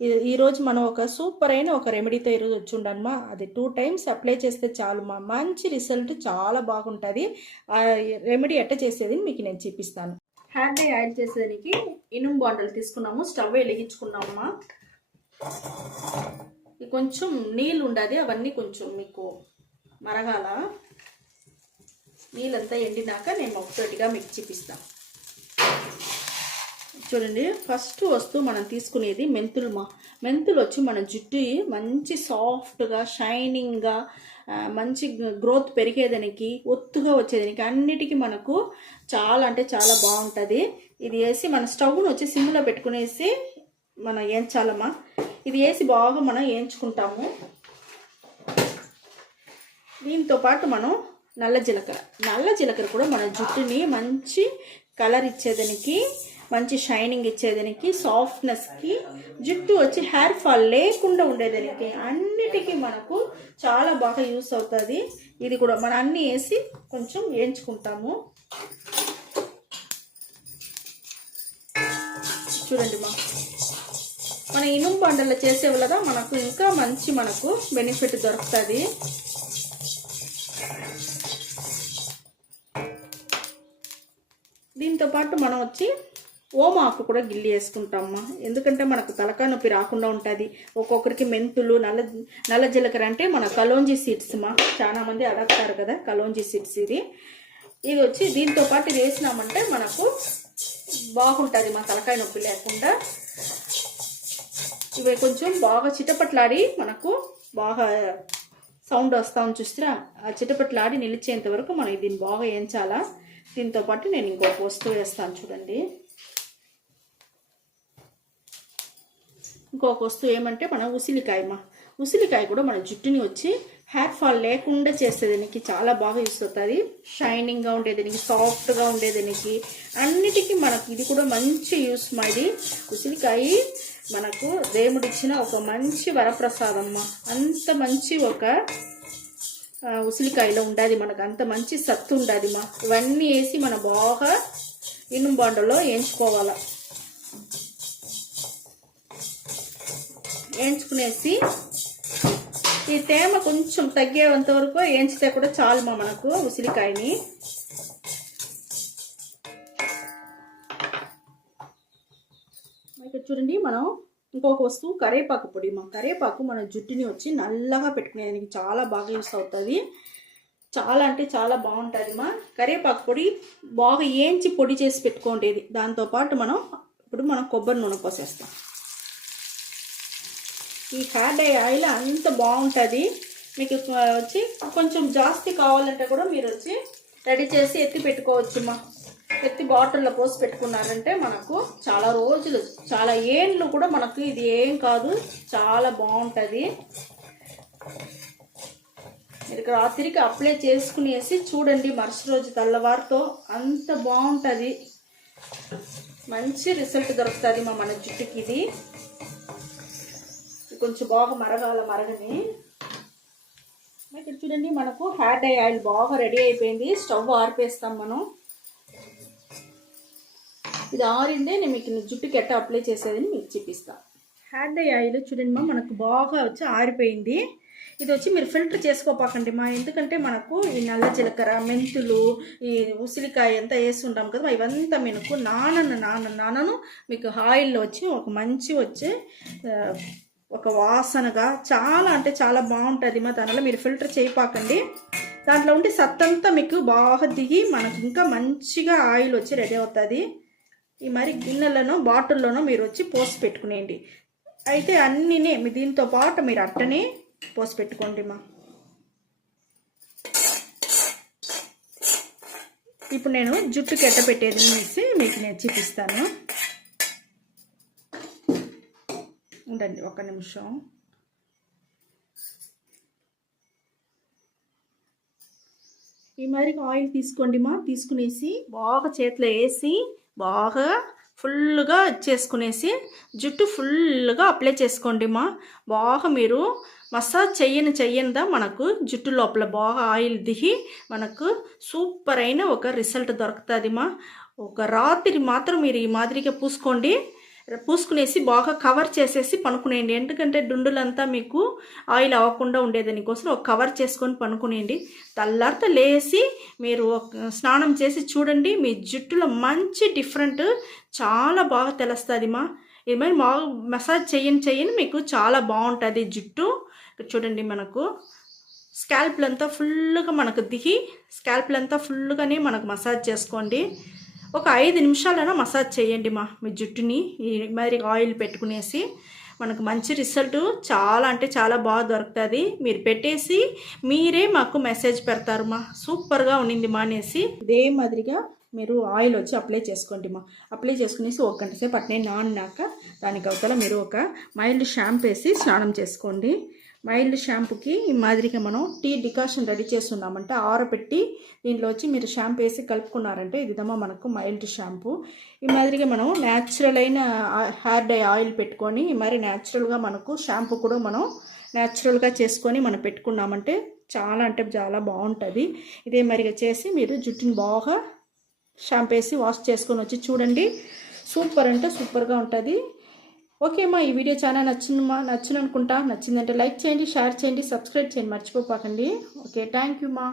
ఈ- ఈరోజు మనం ఒక సూపర్ అయిన ఒక రెమెడీతో ఈరోజు వచ్చి అది టూ టైమ్స్ అప్లై చేస్తే చాలు మా మంచి రిజల్ట్ చాలా బాగుంటుంది. ఆ రెమెడీ ఎట్ట చేసేది మీకు నేను చూపిస్తాను. హ్యాండ్ డే యాడ్ చేసేదానికి ఇనుము బాండలు తీసుకున్నాము. స్టవ్ వెలిగించుకున్నామమ్మా. కొంచెం నీళ్ళు ఉండాలి అవన్నీ కొంచెం మీకు మరగాల. నీళ్ళంతా ఎండినాక నేను ఒక్కటిగా మీకు చూపిస్తాను చూడండి ఫస్ట్ వస్తువు మనం తీసుకునేది మెంతులు మా మెంతులు వచ్చి మన జుట్టు మంచి సాఫ్ట్గా షైనింగ్గా మంచి గ్రోత్ పెరిగేదానికి ఒత్తుగా వచ్చేదానికి అన్నిటికీ మనకు చాలా అంటే చాలా బాగుంటుంది. ఇది వేసి మన స్టవ్ను వచ్చి సిమ్లో పెట్టుకునేసి మనం వేయించాలమ్మా ఇది వేసి బాగా మనం వేయించుకుంటాము దీంతో పాటు మనం నల్ల జీలకర్ర. నల్ల జీలకర్ర కూడా మన జుట్టుని మంచి కలర్ ఇచ్చేదానికి మంచి షైనింగ్ ఇచ్చేదానికి సాఫ్ట్నెస్కి జుట్టు వచ్చి హెయిర్ ఫాల్ లేకుండా ఉండేదానికి. అన్నిటికీ మనకు చాలా బాగా యూస్ అవుతుంది. ఇది కూడా మనం అన్నీ వేసి కొంచెం వేయించుకుంటాము. చూడండి మా. మన ఇనుము బండలు చేసే వల్ల మనకు ఇంకా మంచి మనకు బెనిఫిట్ దొరుకుతుంది. దీంతో పాటు మనం వచ్చి ఓమాకు కూడా గిల్లి వేసుకుంటామమ్మా ఎందుకంటే మనకు తలకాయ నొప్పి రాకుండా ఉంటుంది. ఒక్కొక్కరికి మెంతులు నల్ల నల్ల జీలకర్ర అంటే మన కలోంజీ సీడ్స్ మా. చాలా మంది అడగతారు కదా కలోంజీ సీడ్స్ ఇది. ఇది వచ్చి దీంతో పాటు ఇది వేసినామంటే మనకు బాగుంటుంది మా తలకాయ నొప్పి లేకుండా. ఇవి కొంచెం బాగా చిటపట్లాడి మనకు బాగా సౌండ్ వస్తామని చూస్తే ఆ చిటపట్లాడి నిలిచేంత వరకు మనం దీన్ని బాగా వేయించాలా? దీంతో పాటు నేను ఇంకొక వస్తువు వేస్తాను చూడండి. ఇంకొక వస్తువు ఏమంటే మన ఉసిలికాయ మా. ఉసిలికాయ కూడా మన జుట్టుని వచ్చి హెయిర్ ఫాల్ లేకుండా చేసేదానికి చాలా బాగా యూస్ అవుతుంది. షైనింగ్గా ఉండేదానికి సాఫ్ట్గా ఉండేదానికి అన్నిటికీ మనకు ఇది కూడా మంచి యూస్ మాది ఉసిలికాయ మనకు దేవుడిచ్చిన ఒక మంచి వరప్రసాదమ్మ అంత మంచి ఒక ఉసిలికాయలో ఉండాది మనకు. అంత మంచి సత్తు ఉండాది మా. ఇవన్నీ వేసి మనం బాగా ఇనుము బాండలో వేయించుకోవాలి. వేయించుకునేసి ఈ తేమ కొంచెం తగ్గేంత వరకు వేయించితే కూడా చాలుమా మనకు ఉసిరికాయని. ఇక్కడ చూడండి మనం ఇంకొక వస్తువు కరేపాకు పొడి. మా కరేపాకు మన జుట్టుని వచ్చి నల్లగా పెట్టుకునేదానికి చాలా బాగా యూస్ అవుతుంది. చాలా అంటే చాలా బాగుంటుంది మా. కరేపాకు పొడి బాగా ఏంచి పొడి చేసి పెట్టుకోండి దాంతోపాటు మనం ఇప్పుడు మనం కొబ్బరి నూనె పోసేస్తాం. ఈ హెయిర్ డై ఆయిల్ అంత బాగుంటుంది. మీకు వచ్చి కొంచెం జాస్తి కావాలంటే కూడా మీరు వచ్చి రెడీ చేసి ఎత్తి పెట్టుకోవచ్చు మా ఎత్తి బాటిల్లో పోసి పెట్టుకున్నారంటే మనకు చాలా రోజులు చాలా ఏండ్లు కూడా మనకు ఇది ఏం కాదు చాలా బాగుంటుంది. మీరు రాత్రికి అప్లై చేసుకునేసి చూడండి మరుసటి రోజు తెల్లవారితో అంత బాగుంటుంది. మంచి రిజల్ట్ దొరుకుతుంది మా మన జుట్టుకి ఇది కొంచెం బాగా మరగాల మరగని. ఇక్కడ చూడండి మనకు హెయిర్ డై ఆయిల్ బాగా రెడీ అయిపోయింది. స్టవ్ ఆర్పేస్తాం మనం. ఇది ఆరిందే నేను మీకు జుట్టుకి ఎట్ట అప్లై చేసేదని మీకు చూపిస్తాను హెయిర్ డై ఆయిల్ చూడండి మా మనకు బాగా వచ్చి ఆరిపోయింది. ఇది వచ్చి మీరు ఫిల్టర్ చేసుకోపాకండి మా ఎందుకంటే మనకు ఈ నల్ల జీలకర్ర మెంతులు ఈ ఉసిరికాయ అంతా వేసి ఉంటాం కదా ఇవంతా మీకు నానను నాన నానను మీకు ఆయిల్లో వచ్చి ఒక మంచి వచ్చి ఒక వాసనగా చాలా అంటే చాలా బాగుంటుంది మా దానిలో మీరు ఫిల్టర్ చేయపాకండి. దాంట్లో ఉండి సత్తంతా మీకు బాగా దిగి మనకు ఇంకా మంచిగా ఆయిల్ వచ్చి రెడీ అవుతుంది. ఈ మరి గిన్నెలను బాటిల్లోనో మీరు వచ్చి పోసి పెట్టుకునేయండి. అయితే అన్నీనే మీ దీంతో పాటు మీరు అట్టనే పోసి పెట్టుకోండి మా. ఇప్పుడు నేను జుట్టుకి ఎట్ట పెట్టేది అనేసి మీకు నేను చూపిస్తాను. ఉండండి ఒక నిమిషం. ఈ మరి ఆయిల్ తీసుకోండి మా. తీసుకునేసి బాగా చేతిలో వేసి బాగా ఫుల్గా చేసుకునేసి జుట్టు ఫుల్గా అప్లై చేసుకోండి మా. బాగా మీరు మసాజ్ చెయ్యని చెయ్యనిదా మనకు జుట్టు లోపల బాగా ఆయిల్ దిగి మనకు సూపర్ అయిన ఒక రిజల్ట్ దొరుకుతుంది మా. ఒక రాత్రి మాత్రం మీరు ఈ మాదిరిగా పూసుకోండి. పూసుకునేసి బాగా కవర్ చేసేసి పనుకునేయండి. ఎందుకంటే డుండులంతా మీకు ఆయిల్ అవ్వకుండా ఉండేదాని కోసం ఒక కవర్ చేసుకొని పనుకునేయండి. తెల్లారిత లేసి మీరు స్నానం చేసి చూడండి మీ జుట్టులో మంచి డిఫరెంట్ చాలా బాగా తెలుస్తుంది మా ఇది మరి మా మసాజ్ చేయని చెయ్యని మీకు చాలా బాగుంటుంది జుట్టు. చూడండి మనకు స్కాల్ప్లంతా ఫుల్గా మనకు దిగి స్కాల్ప్లంతా ఫుల్గానే మనకు మసాజ్ చేసుకోండి. ఒక ఐదు నిమిషాలైనా మసాజ్ చేయండి మా మీ జుట్టుని ఈ మరి ఆయిల్ పెట్టుకునేసి. మనకు మంచి రిజల్ట్ చాలా అంటే చాలా బాగా దొరుకుతుంది. మీరు పెట్టేసి మీరే మాకు మెసేజ్ పెడతారు మా సూపర్గా ఉండింది మా అనేసి. ఇదే మాదిరిగా మీరు ఆయిల్ వచ్చి అప్లై చేసుకోండి మా. అప్లై చేసుకునేసి ఒక గంట సేపు అట్నే నాన్నాక దానికి అవతల మీరు ఒక మైల్డ్ షాంపూ వేసి స్నానం చేసుకోండి. మైల్డ్ షాంపూకి ఈ మాదిరిగా మనం టీ డికాషన్ రెడీ చేస్తున్నామంటే ఆరబెట్టి దీంట్లో వచ్చి మీరు షాంపూ వేసి కలుపుకున్నారంటే ఇదిదమ్మా మనకు మైల్డ్ షాంపూ. ఈ మాదిరిగా మనం న్యాచురల్ అయిన హెయిర్ డై ఆయిల్ పెట్టుకొని మరి న్యాచురల్గా మనకు షాంపూ కూడా మనం న్యాచురల్గా చేసుకొని మనం పెట్టుకున్నామంటే చాలా అంటే చాలా బాగుంటుంది. ఇదే మరిగా చేసి మీరు జుట్టుని బాగా షాంపూ వేసి వాష్ చేసుకొని వచ్చి చూడండి. సూపర్ అంటే సూపర్గా ఉంటుంది. ఓకే అమ్మా ఈ వీడియో చాలా నచ్చిందమ్మా నచ్చిన అనుకుంటా. నచ్చిందంటే లైక్ చేయండి షేర్ చేయండి సబ్స్క్రైబ్ చేయండి మర్చిపోపాకండి. ఓకే థ్యాంక్ యూ మా.